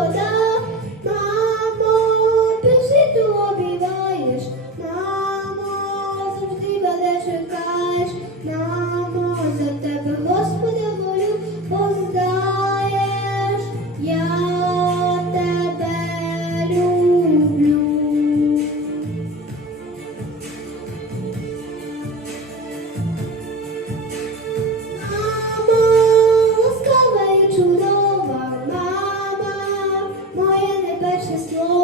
Yoda. is